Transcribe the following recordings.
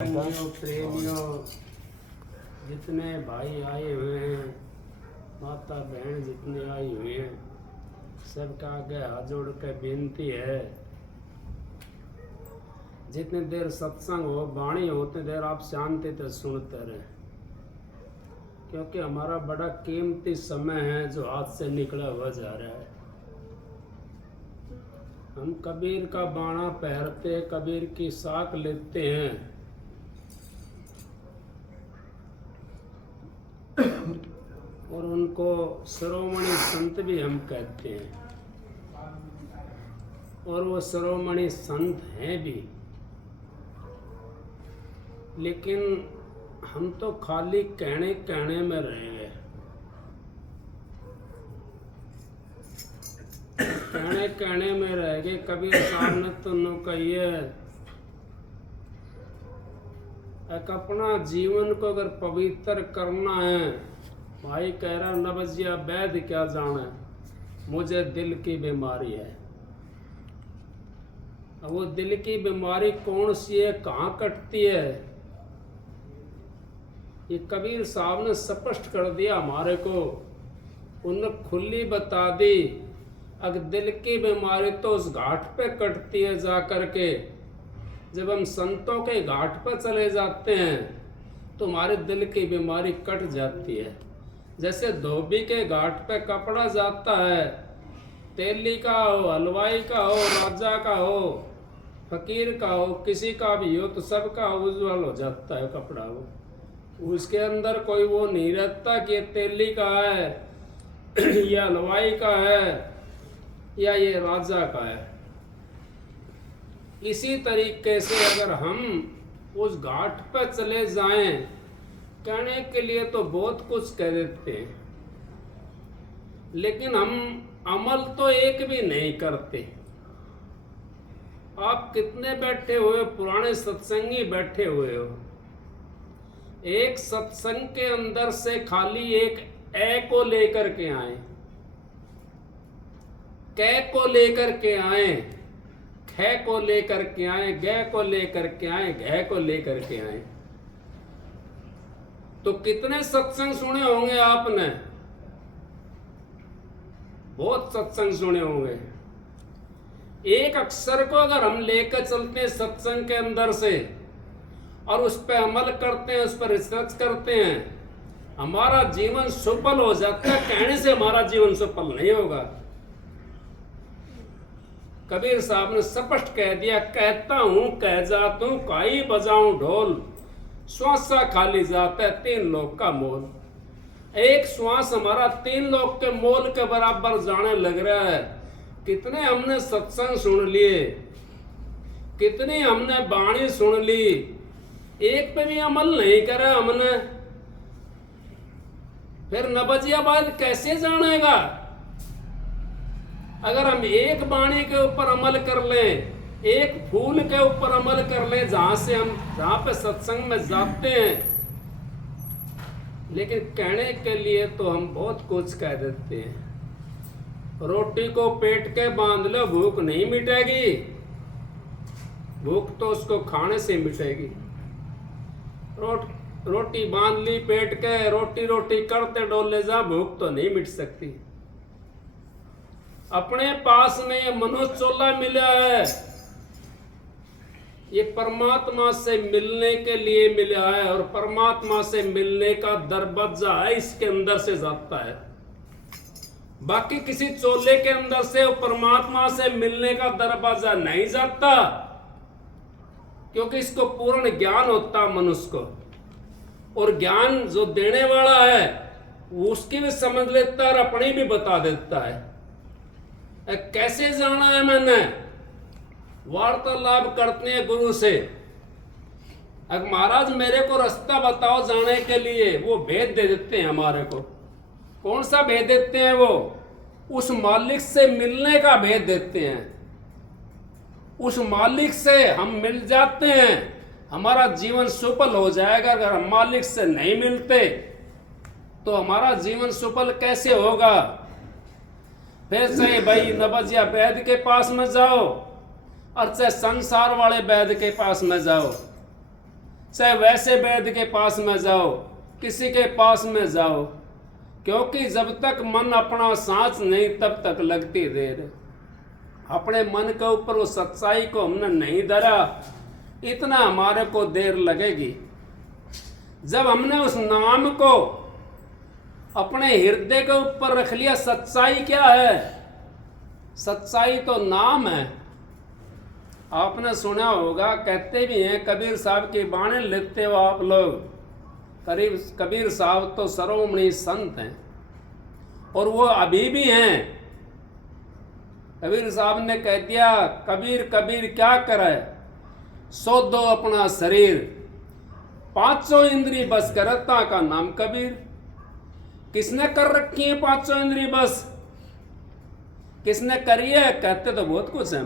प्रेमियों जितने भाई आए हुए हैं, माता बहन जितने आई हुए हैं, सबका आगे हाथ जोड़ के बेनती है, जितनी देर सत्संग हो वाणी हो उतनी देर आप शांति से सुनते रहे, क्योंकि हमारा बड़ा कीमती समय है जो हाथ से निकला हुआ जा रहा है। हम कबीर का बाणा पहनते, कबीर की साख लेते हैं और उनको शिरोमणि संत भी हम कहते हैं, और वो शिरोमणि संत हैं भी। लेकिन हम तो खाली कहने कहने में रह गए, कहने कहने में रह गए। कबीर साहब ने तो नो कहिए, एक अपना जीवन को अगर पवित्र करना है, भाई कह रहा नबजिया वैद्य क्या जाने, मुझे दिल की बीमारी है। अब वो दिल की बीमारी कौन सी है, कहाँ कटती है, ये कबीर साहब ने स्पष्ट कर दिया हमारे को। उन्होंने खुली बता दी, अगर दिल की बीमारी तो उस घाट पे कटती है जा करके, जब हम संतों के घाट पर चले जाते हैं तो हमारे दिल की बीमारी कट जाती है। जैसे धोबी के घाट पे कपड़ा जाता है, तेली का हो, हलवाई का हो, राजा का हो, फकीर का हो, किसी का भी हो, तो सबका उज्जवल हो जाता है कपड़ा। वो उसके अंदर कोई वो नहीं रहता कि ये तेली का है या हलवाई का है या ये राजा का है। इसी तरीके से अगर हम उस घाट पर चले जाएं, कहने के लिए तो बहुत कुछ कह देते हैं, लेकिन हम अमल तो एक भी नहीं करते। आप कितने बैठे हुए पुराने सत्संगी बैठे हुए हो, एक सत्संग के अंदर से खाली एक ए को लेकर के आए, कै को लेकर के आए, ख को लेकर के आए, ग को लेकर के आए, घ को लेकर के आए। तो कितने सत्संग सुने होंगे आपने, बहुत सत्संग सुने होंगे। एक अक्षर को अगर हम लेकर चलते हैं सत्संग के अंदर से और उस पर अमल करते हैं, उस पर रिसर्च करते हैं, हमारा जीवन सफल हो जाता है। कहने से हमारा जीवन सफल नहीं होगा। कबीर साहब ने स्पष्ट कह दिया, कहता हूं कह जाता हूं, काई बजाऊं ढोल, श्वासा खाली जाता है तीन लोग का मोल। एक श्वास हमारा तीन लोग के मोल के बराबर जाने लग रहा है। कितने हमने सत्संग सुन लिए, कितनी हमने वाणी सुन ली, एक पे भी अमल नहीं करा हमने, फिर नबजियाबाद कैसे जानेगा। अगर हम एक वाणी के ऊपर अमल कर लें, एक फूल के ऊपर अमल कर लें, जहां पे सत्संग में जाते हैं, लेकिन कहने के लिए तो हम बहुत कुछ कह देते हैं। रोटी को पेट के बांध लो, भूख नहीं मिटेगी, भूख तो उसको खाने से मिटेगी। रोटी बांध ली पेट के, रोटी रोटी करते डोले जा, भूख तो नहीं मिट सकती। अपने पास में ये मनोचोला मिला है, ये परमात्मा से मिलने के लिए मिला है, और परमात्मा से मिलने का दरवाजा है, इसके अंदर से जाता है। बाकी किसी चोले के अंदर से वो परमात्मा से मिलने का दरवाजा नहीं जाता, क्योंकि इसको पूर्ण ज्ञान होता मनुष्य को, और ज्ञान जो देने वाला है उसकी भी समझ लेता है और अपनी भी बता देता है। कैसे जाना है मैंने, वार्तालाप करते हैं गुरु से। अगर महाराज मेरे को रास्ता बताओ जाने के लिए, वो भेद दे देते हैं हमारे को। कौन सा भेद देते हैं वो, उस मालिक से मिलने का भेद देते हैं। उस मालिक से हम मिल जाते हैं, हमारा जीवन सफल हो जाएगा। अगर हम मालिक से नहीं मिलते तो हमारा जीवन सफल कैसे होगा। फिर चाहे भाई नबजिया वैद्य के पास में जाओ और चाहे संसार वाले वैद्य के पास में जाओ, चाहे वैसे वैद्य के पास में जाओ, किसी के पास में जाओ, क्योंकि जब तक मन अपना सांस नहीं तब तक लगती देर। अपने मन के ऊपर वो सच्चाई को हमने नहीं धरा, इतना हमारे को देर लगेगी। जब हमने उस नाम को अपने हृदय के ऊपर रख लिया, सच्चाई क्या है? सच्चाई तो नाम है। आपने सुना होगा, कहते भी हैं, कबीर साहब की बाणी लिखते हो आप लोग। कबीर साहब तो सर्वमणि संत हैं और वो अभी भी हैं। कबीर साहब ने कह दिया, कबीर कबीर क्या करे, सो दो अपना शरीर, पांचों इंद्री बस करता का नाम कबीर। किसने कर रखी है पांचों इंद्री बस? किसने करी है? कहते तो बहुत कुछ है,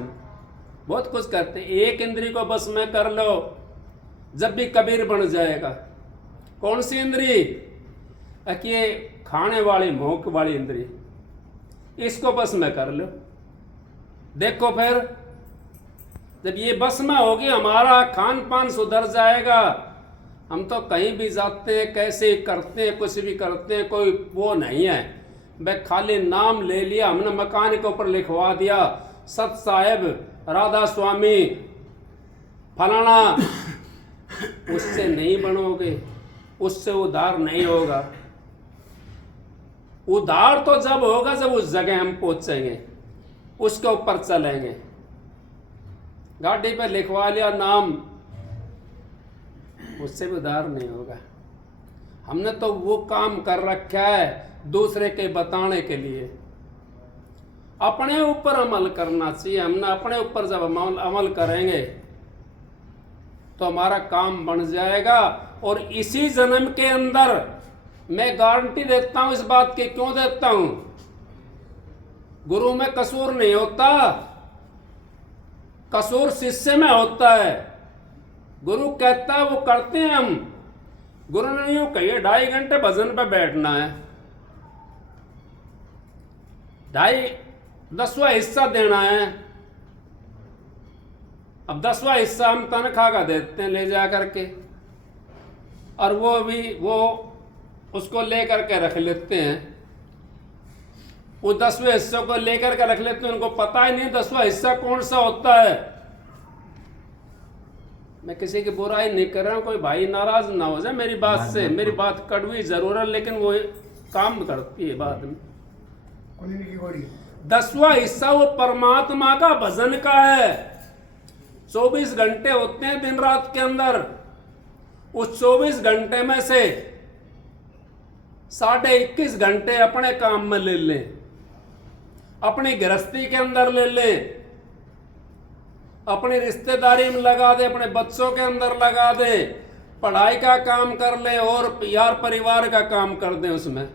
बहुत कुछ कहते। एक इंद्री को बस में कर लो, जब भी कबीर बन जाएगा। कौन सी इंद्री? ये खाने वाली भूख वाली इंद्री, इसको बस में कर लो। देखो फिर जब ये बस में होगी, हमारा खान पान सुधर जाएगा। हम तो कहीं भी जाते हैं, कैसे करते हैं, कुछ भी करते हैं, कोई वो नहीं है। भाई खाली नाम ले लिया हमने, मकान के ऊपर लिखवा दिया, सत साहेब, राधा स्वामी, फलाना, उससे नहीं बनोगे, उससे उद्धार नहीं होगा। उद्धार तो जब होगा जब उस जगह हम पहुंचेंगे, उसके ऊपर चलेंगे। गाड़ी पे लिखवा लिया नाम, उससे भी उद्धार नहीं होगा। हमने तो वो काम कर रखा है दूसरे के बताने के लिए। अपने ऊपर अमल करना चाहिए। हमने अपने ऊपर जब अमल करेंगे तो हमारा काम बन जाएगा। और इसी जन्म के अंदर मैं गारंटी देता हूं इस बात की। क्यों देता हूं? गुरु में कसूर नहीं होता, कसूर शिष्य में होता है। गुरु कहता है वो करते हैं हम। गुरु ने यूं कहिए 2.5 घंटे भजन पे बैठना है, 10वां हिस्सा देना है। अब 10वां हिस्सा हम तनख्वाह का देते हैं ले जा करके, और वो भी वो उसको लेकर के रख लेते हैं। वो 10वें हिस्से को लेकर के रख लेते हैं, उनको पता ही नहीं 10वां हिस्सा कौन सा होता है। मैं किसी की बुराई नहीं कर रहा हूं, कोई भाई नाराज ना हो जाए मेरी बात से। मेरी बात कड़वी जरूर है, लेकिन वो काम करती है बाद में। 10वां हिस्सा वो परमात्मा का भजन का है। 24 घंटे होते हैं दिन रात के अंदर। उस 24 घंटे में से 21.5 घंटे अपने काम में ले लें, अपनी गृहस्थी के अंदर ले लें, अपनी रिश्तेदारी में लगा दे, अपने बच्चों के अंदर लगा दे, पढ़ाई का काम कर ले और यार परिवार का काम कर दे। उसमें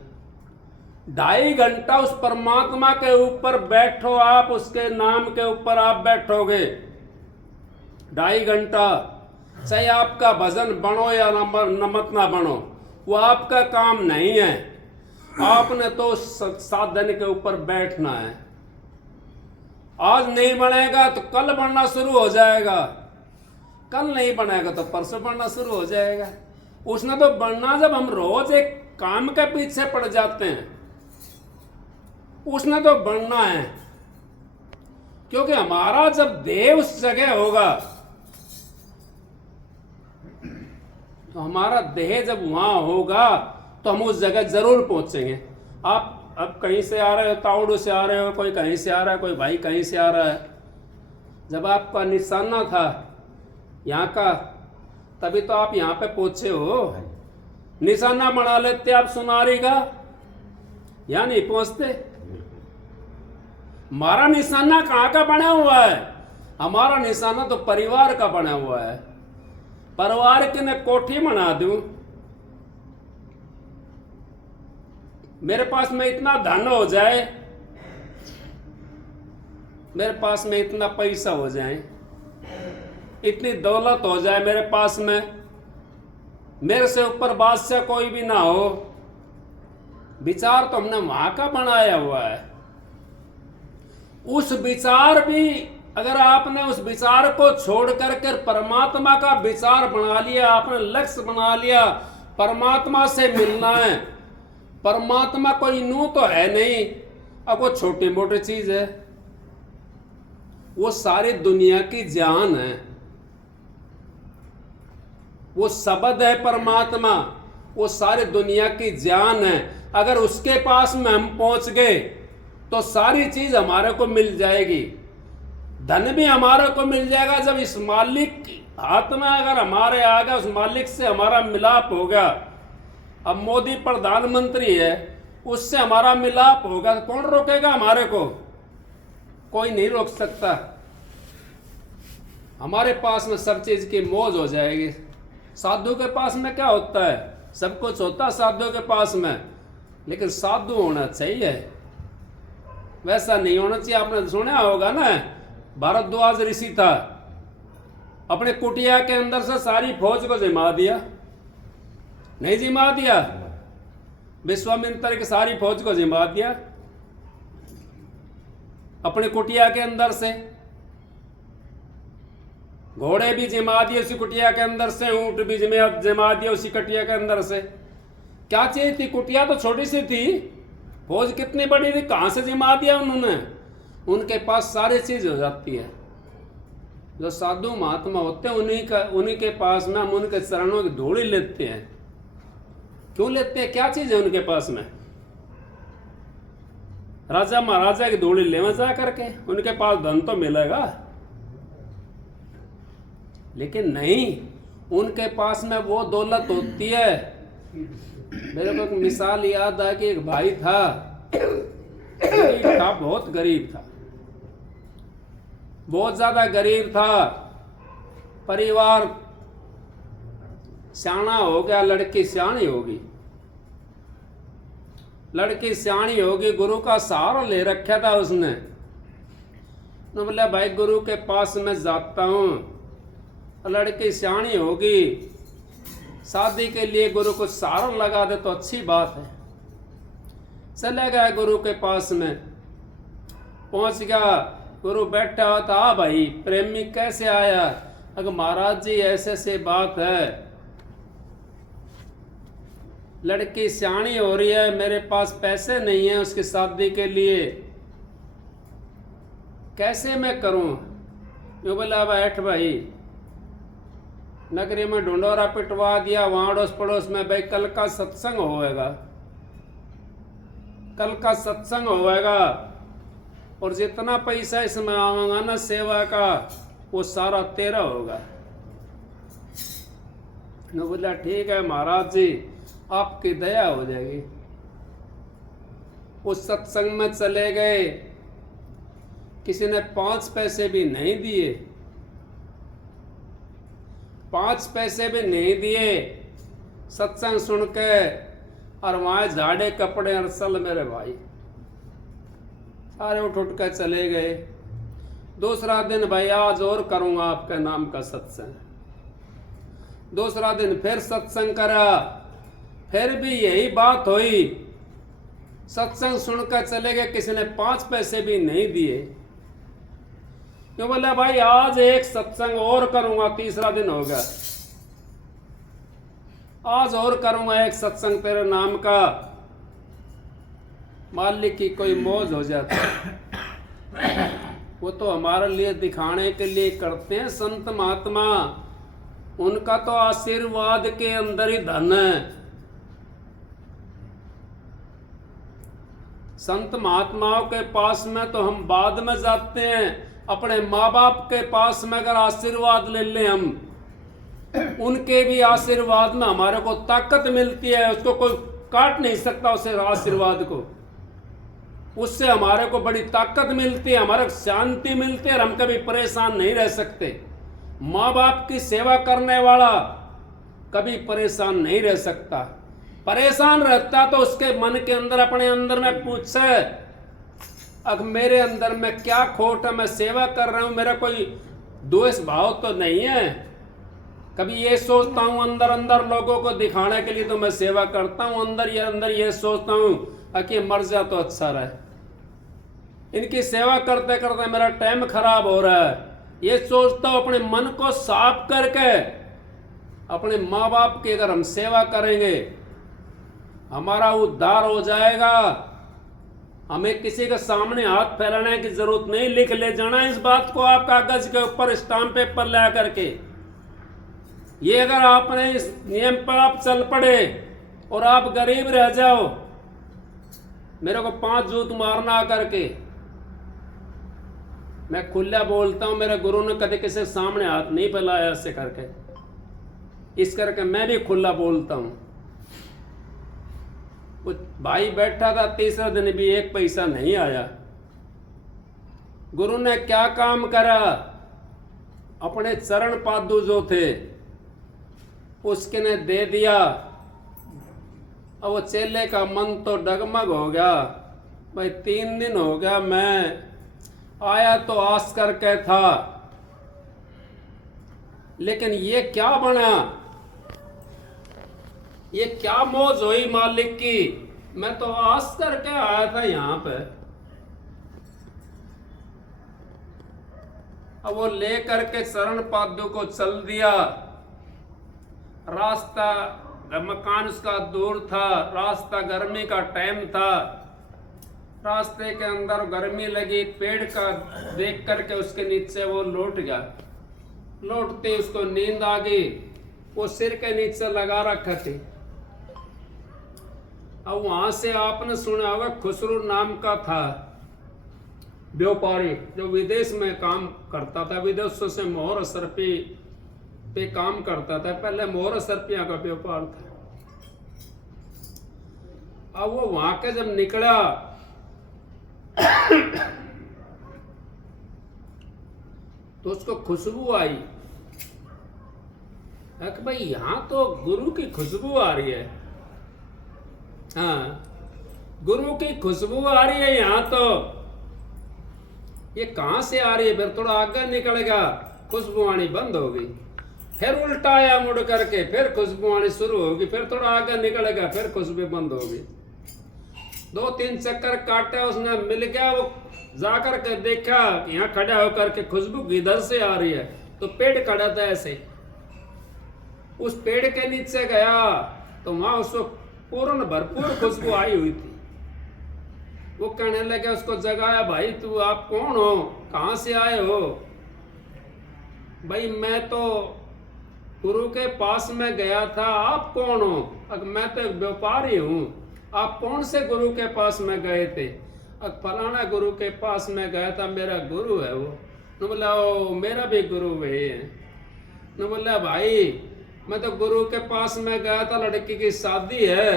2.5 घंटा उस परमात्मा के ऊपर बैठो आप, उसके नाम के ऊपर आप बैठोगे 2.5 घंटा। चाहे आपका भजन बनो या मत ना बनो, वो आपका काम नहीं है। आपने तो साधन के ऊपर बैठना है। आज नहीं बनेगा तो कल बनना शुरू हो जाएगा, कल नहीं बनेगा तो परसों बनना शुरू हो जाएगा। उसने तो बनना जब हम रोज एक काम के पीछे पड़ जाते हैं, उसने तो बनना है। क्योंकि हमारा जब देह उस जगह होगा, तो हमारा देह जब वहां होगा तो हम उस जगह जरूर पहुंचेंगे। आप अब कहीं से आ रहे हो, ताउडू से आ रहे हो, कोई कहीं से आ रहा है, कोई भाई कहीं से आ रहा है। जब आपका निशाना था यहाँ का, तभी तो आप यहाँ पे पहुंचे हो। निशाना बना लेते आप सुनारी का, यहाँ नहीं पहुंचते। हमारा निशाना कहाँ का बना हुआ है? हमारा निशाना तो परिवार का बना हुआ है। परिवार की मैं कोठी बना दूं, मेरे पास में इतना धन हो जाए, मेरे पास में इतना पैसा हो जाए, इतनी दौलत हो जाए मेरे पास में, मेरे से ऊपर बादशाह कोई भी ना हो। विचार तो हमने वहां का बनाया हुआ है। उस विचार भी अगर आपने उस विचार को छोड़ करके परमात्मा का विचार बना लिया, आपने लक्ष्य बना लिया, परमात्मा से मिलना है, परमात्मा कोई यूं तो है नहीं, अब वो छोटी मोटी चीज है, वो सारी दुनिया की जान है, वो शब्द है परमात्मा, वो सारी दुनिया की जान है। अगर उसके पास में हम पहुंच गए तो सारी चीज हमारे को मिल जाएगी, धन भी हमारे को मिल जाएगा। जब इस मालिक हाथ में अगर हमारे आ गया, उस मालिक से हमारा मिलाप हो गया, अब मोदी प्रधानमंत्री है, उससे हमारा मिलाप होगा, तो कौन रोकेगा हमारे को? कोई नहीं रोक सकता। हमारे पास में सब चीज की मौज हो जाएगी। साधु के पास में क्या होता है? सब कुछ होता है साधु के पास में, लेकिन साधु होना चाहिए, वैसा नहीं होना चाहिए। आपने सुना होगा ना, भारद्वाज ऋषि था, अपने कुटिया के अंदर से सारी फौज को जिमा दिया, नहीं जिमा दिया? विश्वामित्र की सारी फौज को जिमा दिया अपने कुटिया के अंदर से, घोड़े भी जिमा दिए उसी कुटिया के अंदर से, ऊंट भी जिमा दिया उसी कुटिया के अंदर से। क्या चाहिए थी? कुटिया तो छोटी सी थी, फौज कितनी बड़ी थी, कहां से जिमा दिया उन्होंने? उनके पास सारी चीज हो जाती है। जो साधु महात्मा होते हैं उन्हीं के पास में हम उनके चरणों की धूल लेते हैं। क्यों लेते हैं? क्या चीज है उनके पास में? राजा महाराजा की धूल लेवा जा करके, उनके पास धन तो मिलेगा, लेकिन नहीं, उनके पास में वो दौलत होती है। मेरे को एक मिसाल याद है कि एक भाई था, गरीब था, बहुत गरीब था, बहुत ज्यादा गरीब था। परिवार सियाना हो गया, लड़की सियानी होगी, लड़की सियानी होगी, गुरु का सहारा ले रखा था उसने। तो बोला भाई गुरु के पास में जाता हूं, लड़की सियानी होगी, शादी के लिए गुरु को सहारा लगा दे तो अच्छी बात है। चले गया गुरु के पास में, पहुंच गया, गुरु बैठा हुआ था। हाँ भाई प्रेमी कैसे आया? अगर महाराज जी ऐसे ऐसे बात है, लड़की सियानी हो रही है, मेरे पास पैसे नहीं है उसकी शादी के लिए, कैसे मैं करूं? यो बोला बैठ भाई, नगरी में ढूंढोरा पिटवा दिया, वहां अड़ोस पड़ोस में, भाई कल का सत्संग होएगा, कल का सत्संग होएगा, और जितना पैसा इसमें आऊंगा ना सेवा का, वो सारा तेरा होगा। न बोला ठीक है महाराज जी, आपकी दया हो जाएगी। उस सत्संग में चले गए, किसी ने 5 पैसे भी नहीं दिए, 5 पैसे भी नहीं दिए, सत्संग सुन के, और वहां झाड़े कपड़े और चल मेरे भाई, सारे उठ कर चले गए। दूसरा दिन भाई आज और करूंगा आपके नाम का सत्संग। दूसरा दिन फिर सत्संग करा, फिर भी यही बात हुई, सत्संग सुनकर चले गए, किसी ने 5 पैसे भी नहीं दिए। क्यों? बोला भाई आज एक सत्संग और करूंगा, तीसरा दिन हो गया, आज और करूंगा एक सत्संग तेरे नाम का। मालिक की कोई मौज हो जाती है। वो तो हमारे लिए दिखाने के लिए करते हैं संत महात्मा, उनका तो आशीर्वाद के अंदर ही धन है। संत महात्माओं के पास में तो हम बाद में जाते हैं, अपने माँ बाप के पास में अगर आशीर्वाद ले लें हम, उनके भी आशीर्वाद में हमारे को ताकत मिलती है, उसको कोई काट नहीं सकता उस आशीर्वाद को। उससे हमारे को बड़ी ताकत मिलती है, हमारे शांति मिलती है, और हम कभी परेशान नहीं रह सकते। माँ बाप की सेवा करने वाला कभी परेशान नहीं रह सकता। परेशान रहता तो उसके मन के अंदर, अपने अंदर में पूछे, अब मेरे अंदर में क्या खोट है, मैं सेवा कर रहा हूं, मेरा कोई द्वेष भाव तो नहीं है। कभी ये सोचता हूं अंदर अंदर लोगों को दिखाने के लिए तो मैं सेवा करता हूं, अंदर ये सोचता हूं कि मर जा तो अच्छा रहे। इनकी सेवा करते करते मेरा टाइम खराब हो रहा है। ये सोचता हूं अपने मन को साफ करके अपने माँ बाप की अगर हम सेवा करेंगे हमारा उद्धार हो जाएगा। हमें किसी के सामने हाथ फैलाने की जरूरत नहीं, लिख ले जाना इस बात को आप कागज के ऊपर स्टाम्प पेपर ला करके। ये अगर आपने इस नियम पर आप चल पड़े और आप गरीब रह जाओ, मेरे को 5 जूत मारना करके, मैं खुला बोलता हूं, मेरे गुरु ने कभी किसी सामने हाथ नहीं फैलाया ऐसे करके, इस करके मैं भी खुला बोलता हूं। कुछ भाई बैठा था, तीसरा दिन भी 1 पैसा नहीं आया। गुरु ने क्या काम करा, अपने चरण पादु जो थे उसके ने दे दिया। अब वो चेले का मन तो डगमग हो गया। भाई 3 दिन हो गया, मैं आया तो आस करके था, लेकिन ये क्या बना, ये क्या मौज हुई मालिक की, मैं तो आस करके आया था यहां पे। अब वो ले करके चरण पादु को चल दिया। रास्ता, मकान उसका दूर था, रास्ता गर्मी का टाइम था, रास्ते के अंदर गर्मी लगी, पेड़ का देख करके उसके नीचे वो लौट गया। लौटते उसको नींद आ गई, वो सिर के नीचे लगा रखा थी। अब वहां से आपने सुना होगा, खुसरू नाम का था व्यापारी जो विदेश में काम करता था, विदेशों से मोहर सरपी पे काम करता था। पहले मोहर सरपिया का व्यापार था। अब वो वहां के जब निकला तो उसको खुशबू आई कि भाई यहां तो गुरु की खुशबू आ रही है। हाँ, गुरु की खुशबू आ रही है यहां तो, ये कहां से आ रही है। फिर थोड़ा आगे निकल गया, खुशबू आनी बंद हो गई। फिर उल्टा आया मुड़ करके, फिर खुशबू आनी शुरू होगी। फिर थोड़ा आगे निकल गया, फिर खुशबू बंद हो गई। 2-3 चक्कर काटे, उसने मिल गया। वो जाकर के देखा कि यहाँ खड़ा होकर के खुशबू किधर से आ रही है, तो पेड़ खड़ा था ऐसे। उस पेड़ के नीचे गया तो वहां उसको पूर्ण भरपूर खुशबू आई हुई थी। वो कहने लगे, उसको जगाया, भाई तू आप कौन हो, कहां से आए हो। भाई मैं तो गुरु के पास में गया था, आप कौन हो। अब मैं तो व्यापारी हूं, आप कौन से गुरु के पास में गए थे। अब फलाना गुरु के पास में गया था, मेरा गुरु है वो। न बोला, ओ मेरा भी गुरु वही है। न बोला, भाई मैं तो गुरु के पास में गया था, लड़की की शादी है,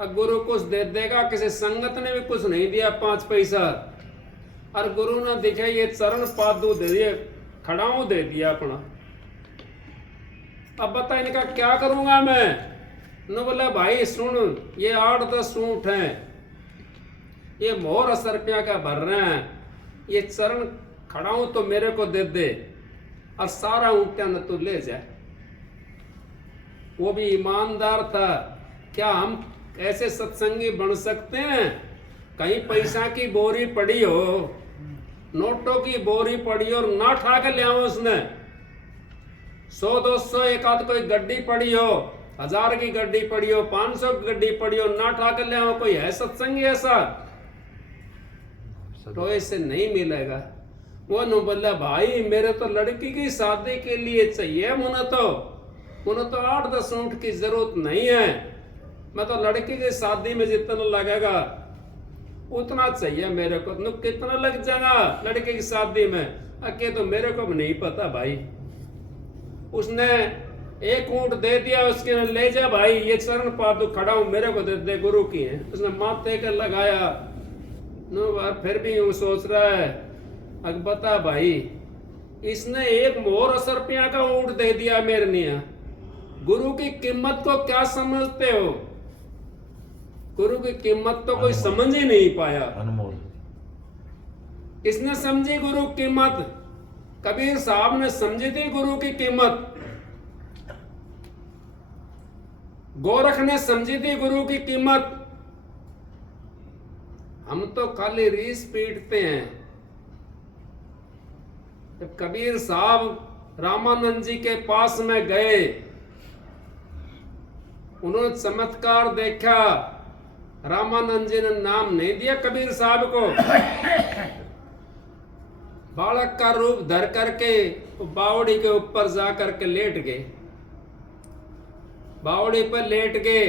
अब गुरु कुछ दे देगा, किसी संगत ने भी कुछ नहीं दिया 5 पैसा। और गुरु ने दिखे ये चरण पादू दे दिए, खड़ाऊ दे दिया अपना। अब बता इनका क्या करूंगा मैं। न बोला, भाई सुन, ये 8-10 ऊंट हैं, ये मोहर 10 रुपया का भर रहे हैं, ये चरण खड़ाऊ तो मेरे को दे दे, और सारा ऊंट न तू ले जाए। वो भी ईमानदार था। क्या हम ऐसे सत्संगी बन सकते हैं, कहीं पैसा की बोरी पड़ी हो, नोटों की बोरी पड़ी और ना ठा के ले आओ उसने। 100-200 एक आध कोई गड्डी पड़ी हो, 1000 की गड्डी पड़ी हो, 500 की गड्डी पड़ी हो, ना ठा के ले आओ। कोई है सत्संगी ऐसा? तो ऐसे नहीं मिलेगा। वो न बोला, भाई मेरे तो लड़की की शादी के लिए चाहिए, मुझे तो 8-10 ऊंट की जरूरत नहीं है, मैं तो लड़की की शादी में जितना लगेगा उतना चाहिए मेरे को। कितना लग जाएगा लड़के की शादी में, अके तो मेरे को भी नहीं पता भाई। उसने 1 ऊंट दे दिया, उसके ले जा भाई, ये चरण पादु खड़ा हूं, मेरे को दे दे, गुरु की है। उसने माथे के लगाया। फिर भी यूं सोच रहा है, अब बता भाई, इसने 1 मोहर 10 रुपया का ऊंट दे दिया मेरे लिए, गुरु की कीमत को क्या समझते हो। गुरु की कीमत तो कोई समझ ही नहीं पाया। अनमोल किसने समझी गुरु की कीमत? कबीर साहब ने समझी थी गुरु की कीमत, गोरख ने समझी थी गुरु की कीमत, हम तो खाली रीस पीटते हैं। जब कबीर साहब रामानंद जी के पास में गए, उन्होंने चमत्कार देखा। रामानंद जी ने नाम नहीं दिया कबीर साहब को। बालक का रूप धर करके बावड़ी के ऊपर जा करके लेट गए। बावड़ी पर लेट गए।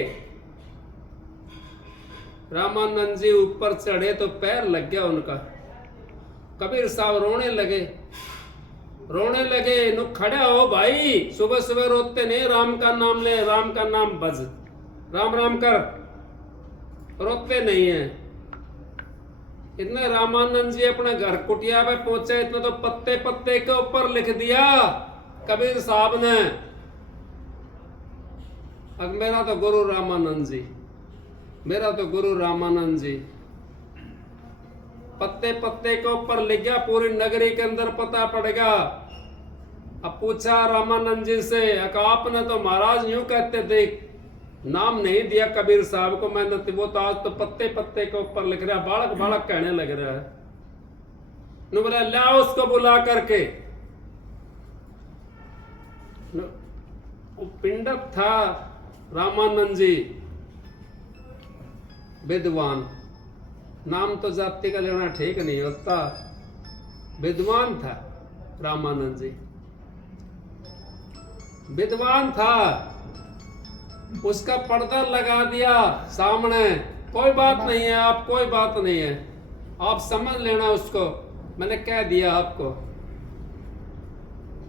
रामानंद जी ऊपर चढ़े तो पैर लग गया उनका। कबीर साहब रोने लगे। नु खड़ा हो भाई, सुबह सुबह रोते नहीं, राम का नाम ले, राम का नाम बज, राम राम कर, रोते नहीं है। इतने रामानंद जी अपने घर कुटिया पे पहुंचे, इतना तो पत्ते पत्ते के ऊपर लिख दिया कबीर साहब ने, अब मेरा तो गुरु रामानंद जी, मेरा तो गुरु रामानंद जी। पत्ते पत्ते के ऊपर लिख गया, पूरी नगरी के अंदर पता पड़ेगा। अब पूछा रामानंद जी से, आपने तो महाराज यूं कहते थे, नाम नहीं दिया कबीर साहब को मैंने, वो तो आज तो पत्ते पत्ते के ऊपर लिख रहा है, बालक बालक कहने लग रहा है। नु बोला लाओ उसको बुला करके। वो पिंडक था रामानंद जी, विद्वान, नाम तो जाति का लेना ठीक नहीं होता, विद्वान था रामानंद जी, विद्वान था। उसका पर्दा लगा दिया सामने, कोई बात नहीं है आप, कोई बात नहीं है, आप समझ लेना उसको, मैंने कह दिया आपको।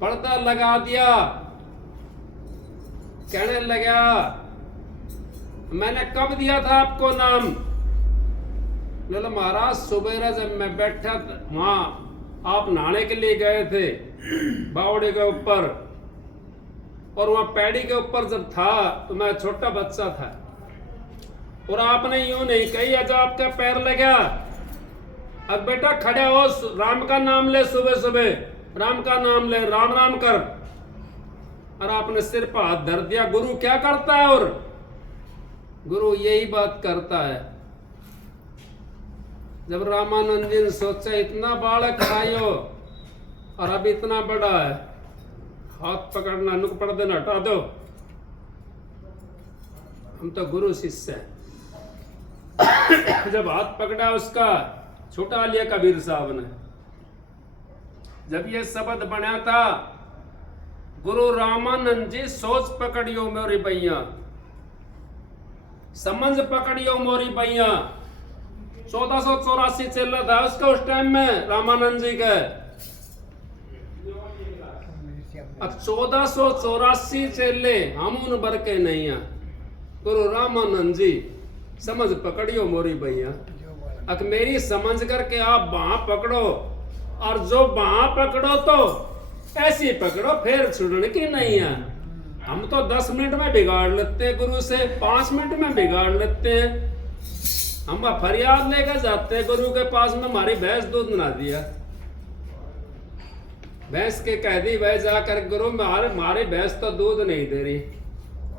पर्दा लगा दिया। कहने लगा मैंने कब दिया था आपको नाम? बोला महाराज सुबेरा जब मैं बैठा वहां, आप नहाने के लिए गए थे बावड़े के ऊपर, और वहां पैड़ी के ऊपर जब था तो मैं छोटा बच्चा था, और आपने यूं नहीं कही आज आपका पैर लगा, अब बेटा खड़े हो, राम का नाम ले, सुबह सुबह राम का नाम ले, राम राम कर, और आपने सिर पर हाथ धर दिया। गुरु क्या करता है? और गुरु यही बात करता है। जब रामानंद जी ने सोचा इतना बालक खायो और अब इतना बड़ा है, हाथ पकड़ना, नुक पड़ देना, हटा दो, हम तो गुरु शिष्य हैं। जब हाथ पकड़ा उसका, छुटा लिया कबीर साहब ने। जब ये शब्द बना था, गुरु रामानंद जी सोच पकड़ियो मोरी भैया, समझ पकड़ियो मोरी भैया। 1484 चल रहा था उसका उस टाइम में रामानंद जी का। अब 1484 चले हम उन बर के नहीं है। गुरु रामानंद जी समझ पकड़ियो मोरी भैया, अब मेरी समझ करके आप बाह पकड़ो, और जो बाह पकड़ो तो ऐसी पकड़ो, फिर छुड़ने की नहीं है। हम तो 10 मिनट में बिगाड़ लेते हैं गुरु से, 5 मिनट में बिगाड़ लेते हैं। हम फरियाद लेकर जाते हैं गुरु के पास में, हमारी भैंस दूध ना दिया, भैंस के कह दी भाई जाकर गुरु मारी भैंस तो दूध नहीं दे रही,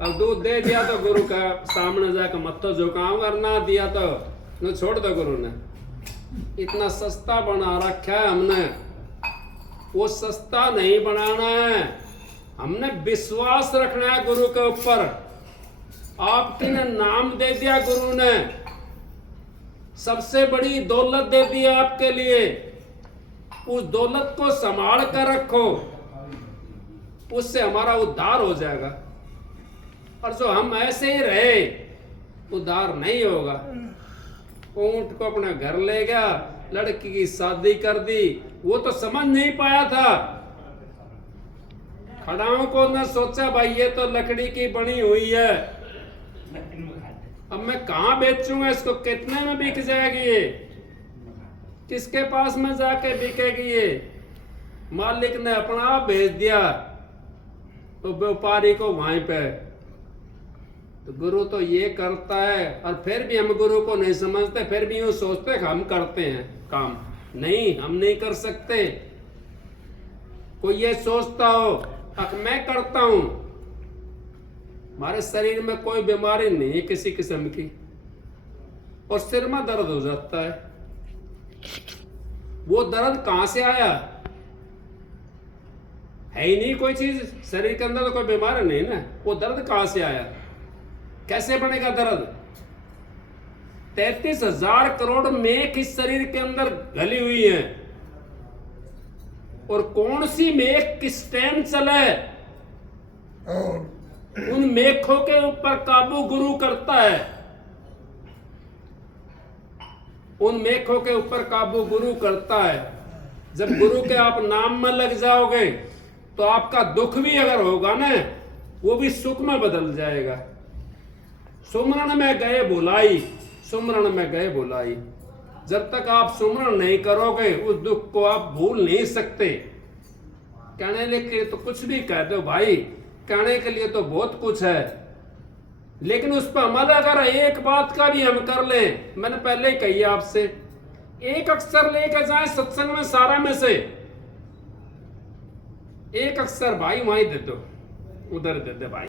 अब दूध दे दिया तो गुरु का सामने जाकर मत तो झुकाऊंगा, और ना दिया तो न छोड़ दो। गुरु ने इतना सस्ता बना रखा है हमने, वो सस्ता नहीं बनाना है, हमने विश्वास रखना है गुरु के ऊपर। आपके ने नाम दे दिया गुरु ने, सबसे बड़ी दौलत दे दी आपके लिए, उस दौलत को संभाल कर रखो, उससे हमारा उद्धार हो जाएगा। और जो हम ऐसे ही रहे, उद्धार नहीं होगा। ऊंट को अपना घर ले गया, लड़की की शादी कर दी, वो तो समझ नहीं पाया था। खड़ाओं को न सोचा भाई ये तो लकड़ी की बनी हुई है, अब मैं कहाँ बेचूंगा इसको, कितने में बिक जाएगी ये, किसके पास में जाके बिकेगी ये। मालिक ने अपना आप भेज दिया तो व्यापारी को वहीं पे। तो गुरु तो ये करता है, और फिर भी हम गुरु को नहीं समझते, फिर भी यूं सोचते कि हम करते हैं काम। नहीं, हम नहीं कर सकते। कोई ये सोचता हो अब मैं करता हूं, हमारे शरीर में कोई बीमारी नहीं है किसी किस्म की, और सिर में दर्द हो जाता है। वो दर्द कहां से आया? है ही नहीं कोई चीज शरीर के अंदर, तो कोई बीमारी नहीं ना। वो दर्द कहां से आया? कैसे बनेगा दर्द? 33,000 करोड़ मेख इस शरीर के अंदर घली हुई है, और कौन सी मेख किस टाइम चले, उन मेखों के ऊपर काबू गुरु करता है। उन मेखों के ऊपर काबू गुरु करता है। जब गुरु के आप नाम में लग जाओगे तो आपका दुख भी अगर होगा ना, वो भी सुख में बदल जाएगा। सुमरन में गए बुलाई, सुमरन में गए बुलाई। जब तक आप सुमरन नहीं करोगे उस दुख को आप भूल नहीं सकते। कहने के लिए तो कुछ भी कह दो भाई, कहने के लिए तो बहुत कुछ है, लेकिन उस पर अमल अगर एक बात का भी हम कर लें, मैंने पहले ही कही आपसे, एक अक्षर लेकर जाए सत्संग में सारा में से, एक अक्षर भाई वहीं दे दो, उधर दे दे भाई।